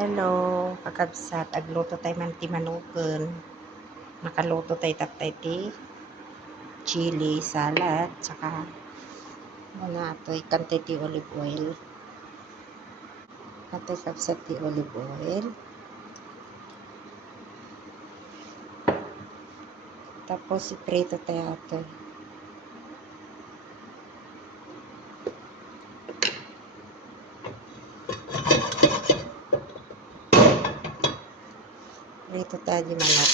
Hello, kakabsat. Agluto tayo man ti manuken. Nakaluto tayo tatay ti chili salad. Tsaka muna ito'y kantay ti olive oil. Kantay kabsat ti olive oil. Tapos iprito tayo ito. Prito tayo di manok.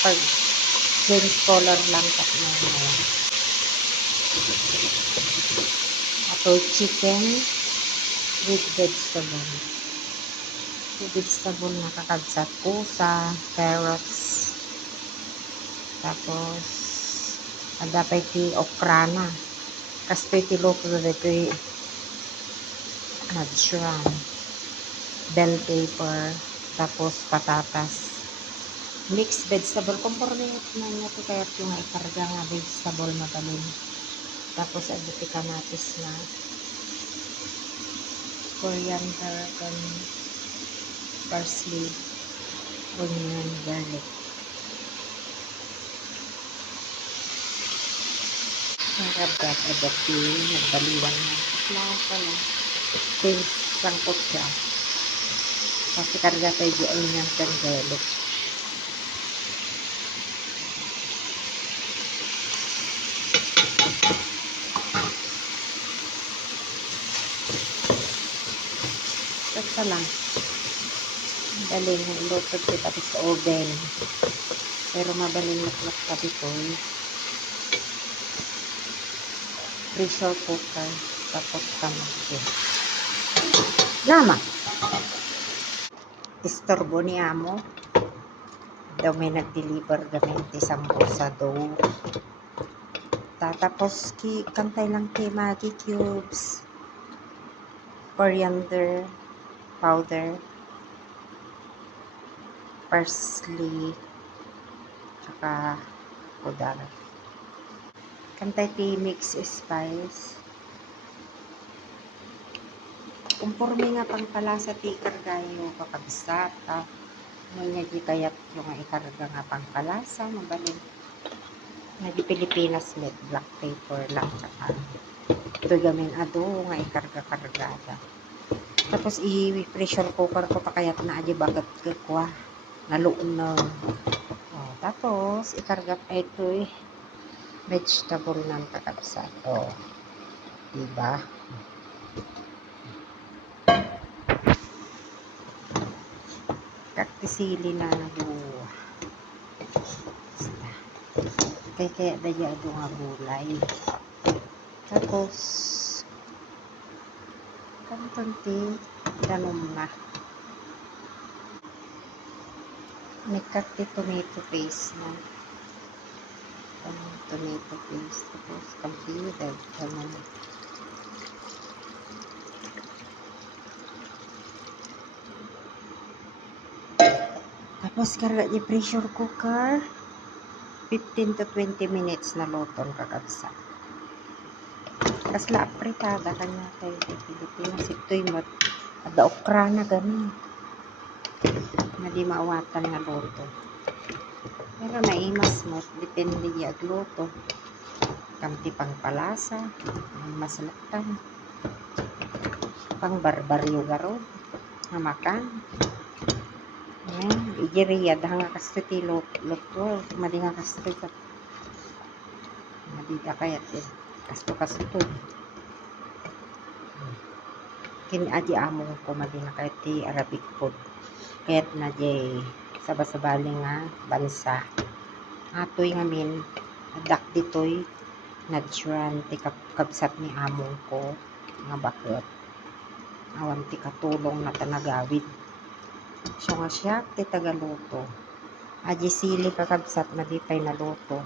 Pag change color lang kat na ito chicken with vegetable. Yung vegetable na kakabsat, pusa, carrots, tapos dapat ti okra na. Kastoy ti luto na dito shrimp, bell pepper, tapos patatas. Mixed vegetable. Kumporme na niya ito kaya yung ikarga nga vegetable mabalin. Tapos abuti kamatis na coriander and parsley, onion, garlic. Nagabdat, adapti, nagbaliwan na. Lang pala. Sangkot siya. Kasi karga tayo di onion and garlic. Basta lang. Galing ng luto ko tapos sa oven. Pero mabaling laklak tabi ko. Pressure cooker. Tapos kamagin. Lama! Istorbo ni amo. Daw may nag-deliver gamin ti sampo sa dough. Tapos kantay lang ti Maggi cubes. Coriander powder. Parsley. Tsaka udar. Kantay ti mix spice. Kumporme nga pangpalasa ti kargayo kakabsat. Ngayon di kayat yung ikarga nga pangpalasa. Mabalin. Nga di Pilipinas med black pepper lang. Tsaka ito gamin ado nga ikarga-kargada. Tapos i-pressure cooker ko pa kayat na adi bagat kakwa. Naluon na. Tapos ikarga pa ito vegetable ng kakabsat. Diba? Kaktisili na nabuwa. Kaya daya ito nga gulay. Tapos kantanti danom na. May kakti tomato paste na. Tomato paste. Tapos kampiyo danom. Tapos karga di pressure cooker. 15 to 20 minutes na luton kakabsa. Kasla apritada kanya tayo di Pilipinas. Ito'y ada okra na gani. Na di maawatan nga luto. Pero naimas mo. Depende di agluto. Kamti pang palasa. Masalatan. Pang barbaryo garod. Namakan. Igiriya daha nga kasto ti luto. Madi nga kasto ka. Madi da kayat kasto kini adi among ko madi na kayat ti Arabic food. Kayat na di sabasabali nga bansa. Atoy ngamin adak ditoy nadjuran ti kabsat ni among ko nga bakit. Awan ti katulong na tanagawid. So nga siya ti tagaluto. Aji sili kakabsat na di pay naluto.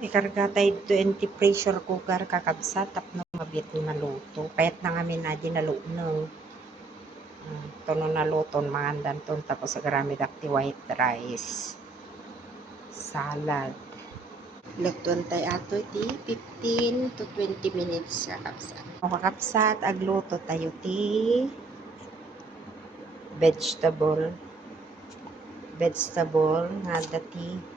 Ikarga tayo 20 pressure cooker kakabsat tapno mabit ni maluto. Payat na nga na di nalunong. Tono naluton mangandan ton tapos agrami dakti white rice. Salad. Lutuan tayo ato ti 15 to 20 minutes kakabsat. Kakabsat agluto tayo ti vegetable nga dati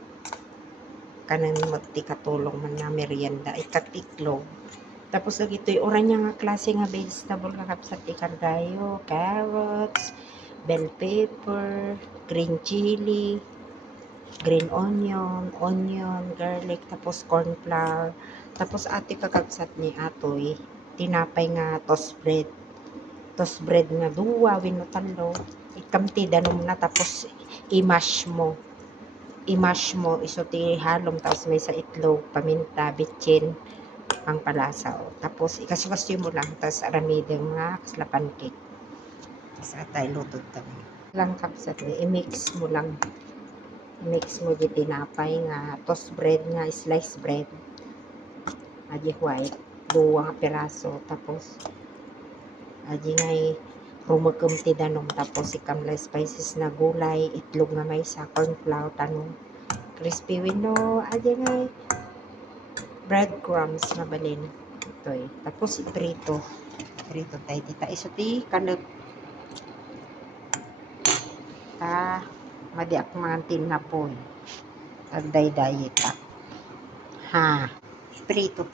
kanan mo ti katulong man na merienda ikatiklog. Tapos lagi ito'y oranya nga klase nga vegetable kakabsat ti kargayo, carrots, bell pepper, green chili, green onion, garlic, tapos corn flour. Tapos ati kakabsat ni atoy tinapay nga toast bread nga duwa wenno talo. Ikamti danom na tapos i-mash mo iso ti halom tapos may sa itlog, paminta, bitchin ang palasa. Tapos ikasukastoy mo lang tapos aramide nga kasla pancake. Tapos atay lutod tayo. Lang kapsat ni i-mix mo di tinapay nga toast bread nga slice bread. Adi white, duwa nga piraso tapos adi nga rumagam ti danom tapos ikamla spices na gulay, itlog nga may sa corn flour tanong crispy wenno adi nga breadcrumbs nga balin itoy. Tapos iprito tayo dita iso ti kanag ta madiak mantin na po agday ta ha prito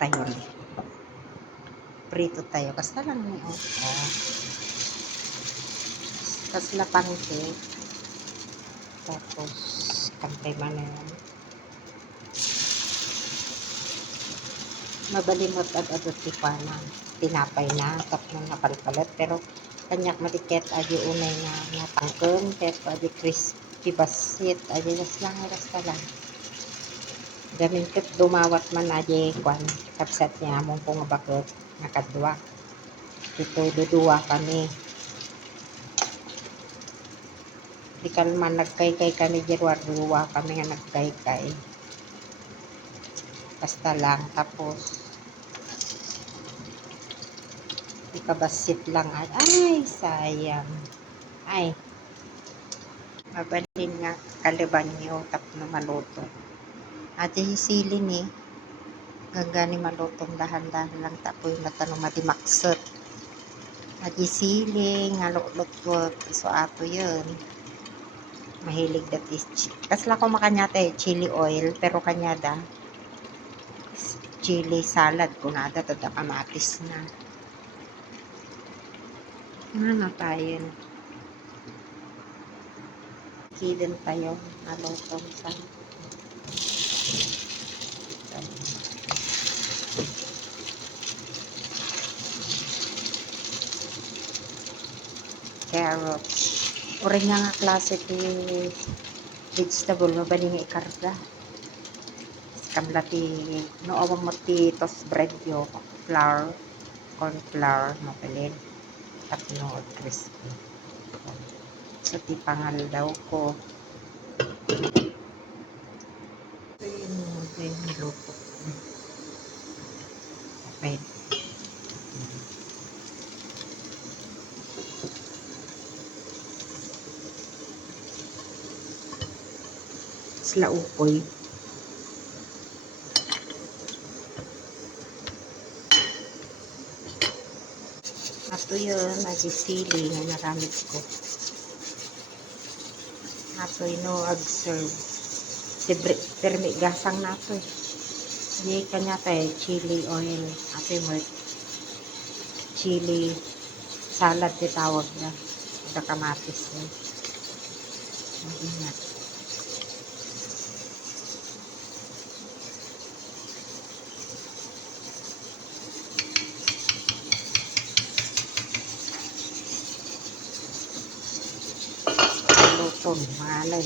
tayo basta lang ni kasla pancake. Tapos kantay man na yan mabalimot at tipanan tinapay na tapos napalpalat pero kanyak matiket adi unay nga tangken pero adi crispy basit adi lang basta lang gamin ket dumawat man adi kwan kapsat niya mong kung bakit nakadwa ito duduwa kami di kalman nagkaykay kami jirwar duwa kami nga nagkaykay basta lang tapos ikabasit lang ay sayang ay mabalin nga kaliban nyo tapno maluto ati hisilin gagani malutong dahan-dahan lang tapoy na tanong madimaksot ati siling nga lutlot so ato yun mahilig dati kasla ko makanyata chili oil pero kanyada chili salad kunada tada kamatis na na tayo kiden tayo nalutong sa carrots orenya nga klase ti vegetable mabaling nga ikarga kamla ti noawang mo ti toast bread yo flour corn flour mapalin tapno crispy so ti pangal daw ko ito yung niluto okay sila upoy ato yun nagisili nga naramit ko ato no ag-serve si permi gasang nato di kanya tayo chili oil ato mo chili salad titawag na da kamatis ingat lutong malay